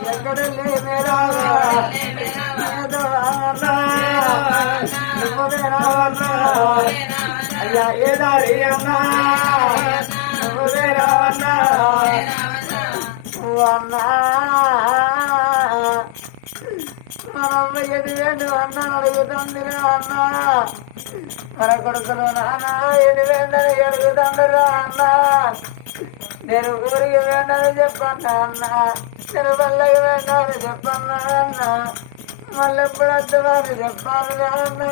ఎక్కడ లేమేరా నువ్వేనా అన్నా అన్నా నువ్వేనా అన్నా నువ్వు అన్నా అన్న మన కొడుకులు నాన్న ఎదివేండని అడుగుతుండరా అన్నా నేను ఊరికి వెళ్ళాలని చెప్పన్నా అన్న నేను పల్లకి వెళ్ళాలని చెప్పన్నా అన్న మళ్ళీ ఎప్పుడు వద్దామని చెప్పాలి అన్న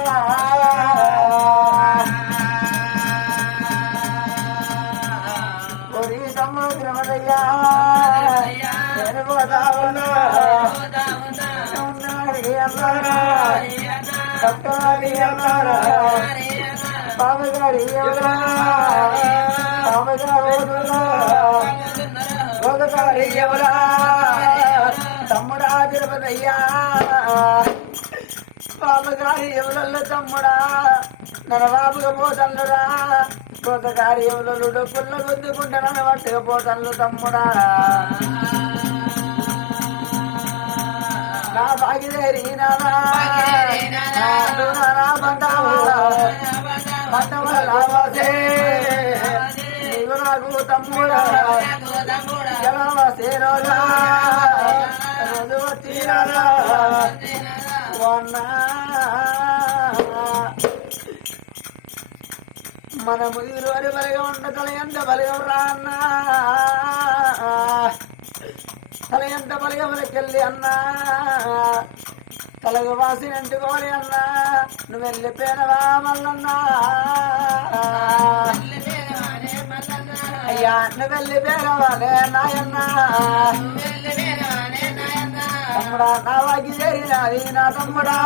పాపగారి సముద్రమయ్యా ఎవరా తమ్ముడా తిరుపతయ్యా. బాబగారి ఎవరల్ల తమ్ముడా నన్న బాబుగా పోతల్లురా కోతగారి ఎవరు డొప్పుల్ల గుద్దుకుంటా నన్ను పట్టుగా పోతల్లు తమ్ముడా నా బాగిదేరి నానా నా బంధావా పట్టవలావసే నీవు నాకు తమ్ముడా. మనము ఇరువరి బలిగా ఉండ తల ఎంత బలిగా రాన్నా తల ఎంత బలిగా బలికెళ్ళి అన్నా తలకు వాసినంటుకోని అన్నా నువ్వు వెళ్ళిపోయినవా మళ్ళన్నా అయ్యా నువ్వు వెళ్ళిపోయినవానే నాయన్నా. తమ్ముడా నా వాకి చేరినది నా తమ్ముడా.